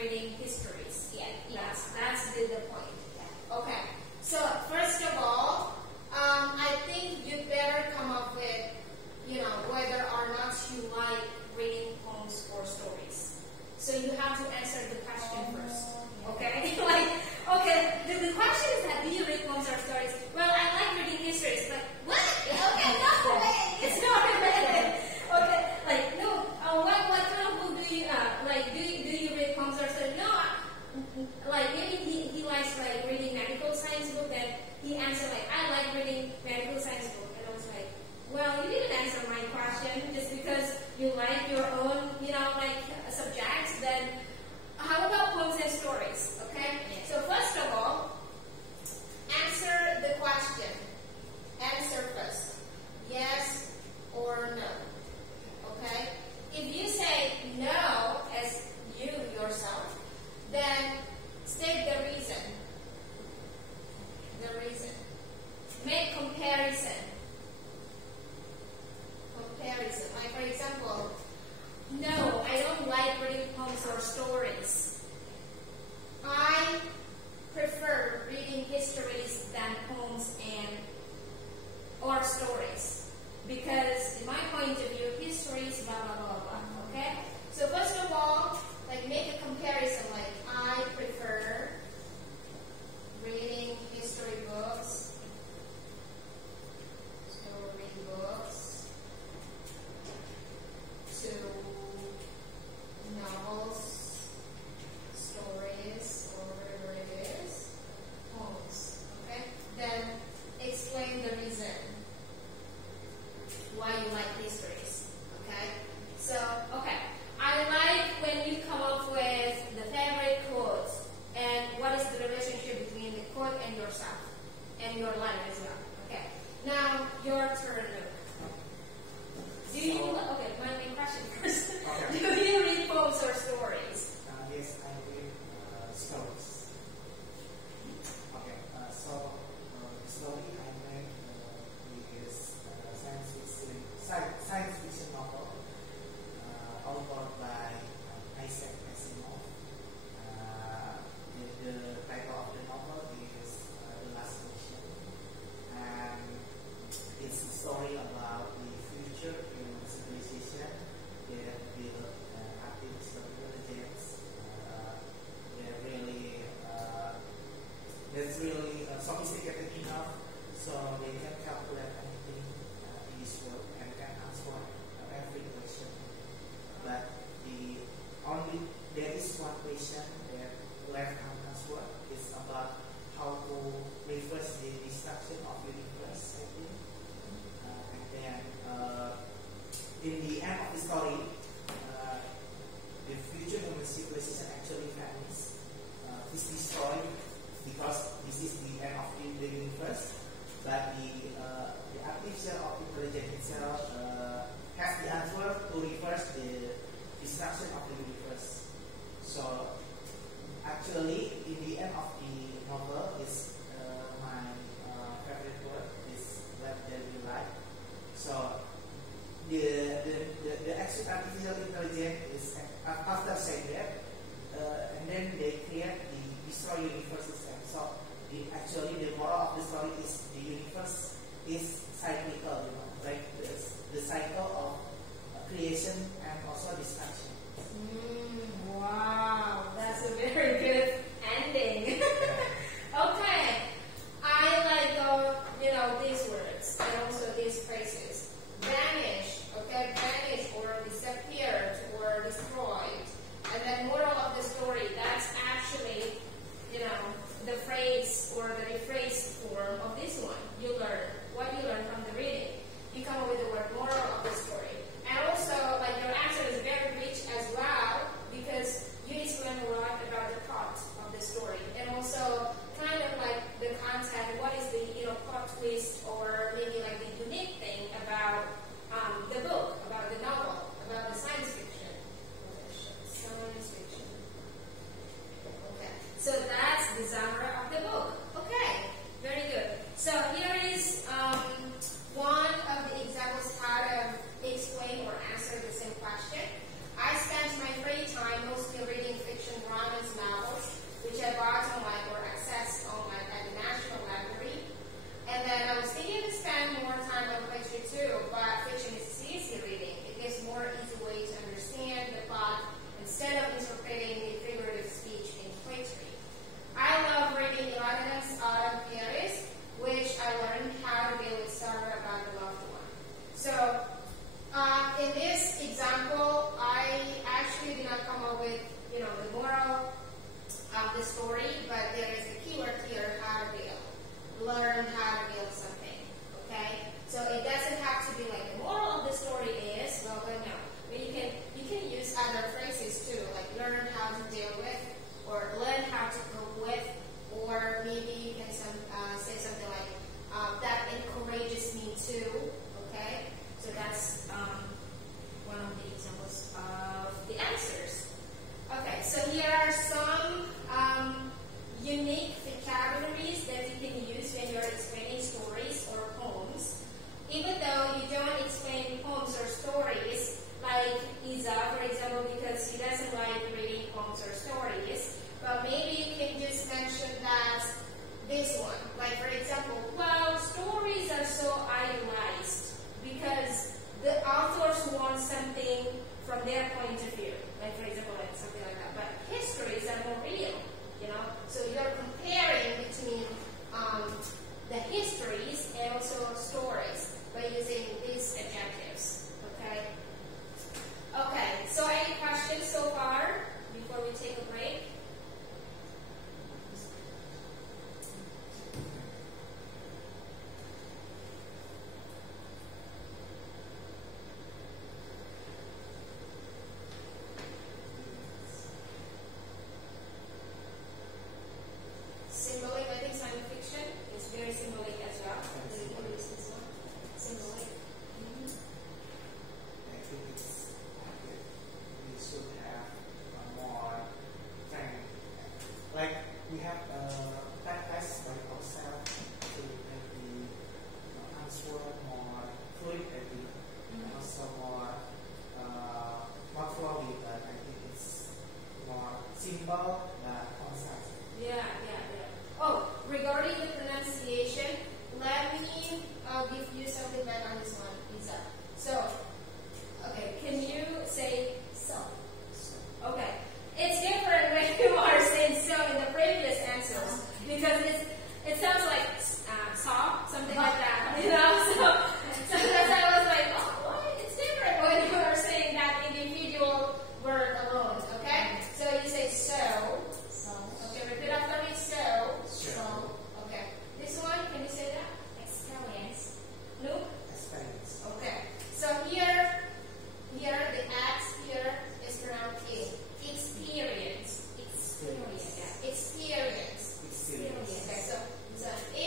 reading histories. Yeah. That's the point. Yeah. Okay. So first of all, I think you better come up with, whether or not you like reading poems or stories. So you have to answer the question first. Okay? The question is that, do you read poems or stories? Well, I like reading histories, but what? Okay, no way. It's not related. Okay, no. What kind of book do you like? Do you read poems or stories? No. Maybe he likes reading medical science book. Then he answered I like reading medical science book, and I was like, well, you didn't answer my question just because you like your own, subjects. Then how about poems and stories? Okay. Yeah. So first of all, answer the question. Answer first. Yes or no. Okay? If you say no as you yourself, then state the reason. The reason. Make comparison. Comparison. For example, no, I don't like reading poems or stories. I prefer reading histories than poems or stories, because in my point of view, histories blah blah blah blah. Okay. So first of all, make a comparison. I prefer reading history books, story books, to novels, stories, or whatever it is, poems. Okay? Then explain the reason why you like histories. Okay? So, I like when you come up with the favorite quote and what is the relationship between the quote and yourself and your life as well. Okay. Now your turn, Luke. My main question first. Okay. Do you read poems or stories? Yes, I read stories. Okay, the story I read is science fiction novel, authored by Isaac Asimov. The title of the novel is The Last Mission, and it's a story about the future human civilization that will artificial intelligence. That's really sophisticated enough, so they can calculate anything in this world and can answer every question. But there is one question that left unanswered. It's about how to reverse the destruction of the universe, I think. And then in the end of the story, the future human civilization actually vanishes, is destroyed, because this is the end of the universe. But the artificial intelligence itself has the answer to reverse the destruction of the universe. So actually, in the end of the novel, is my favorite word is let there be light. So the deal with, or learn how to cope with, or maybe you can say something like, that encourages me too, okay? So that's one of the examples of the answers. Okay, so here are some unique vocabularies that you can use when you're explaining stories or poems. Even though you don't explain poems or stories, like Isa, for example, because he doesn't like reading poems or stories, but maybe you can just mention that this one. Like, for example, well, stories are so idealized because the authors want something from their point of view. Like, for example, like something like that. But histories are more real, you know? So you're comparing between the histories and also stories by using these adjectives, okay? Okay, so any questions so far before we take a break? Symbolic, I think science fiction is very symbolic as well. Symbolic. I think we should have more training. Like we have practice by ourselves to make the answer more fluid, and also more flowing. But I think it's more simple than concise. Yeah. Oh, regarding the pronunciation, let me give you some feedback on this one, Isa. So, okay, can you say so? Okay. It's different when you are saying so in the previous answers because it sounds like saw, something like that, you know? So sometimes I was like, oh, what? It's different when you are saying that individual word alone, okay? So you say so. Okay, repeat after me, so. Okay. This one, can you say that? Experience. No? Experience. Okay. So here the X here is pronounced A. Experience. Yeah. Experience. Okay, so it's an A,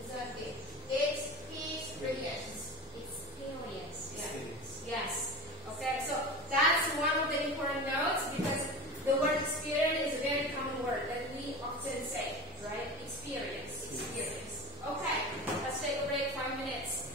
it's an A. Experience. Yeah. Yes. Okay, so that's one of the important notes because the word experience is a very common word that we often say, right? Experience. Okay, let's take a break, 5 minutes.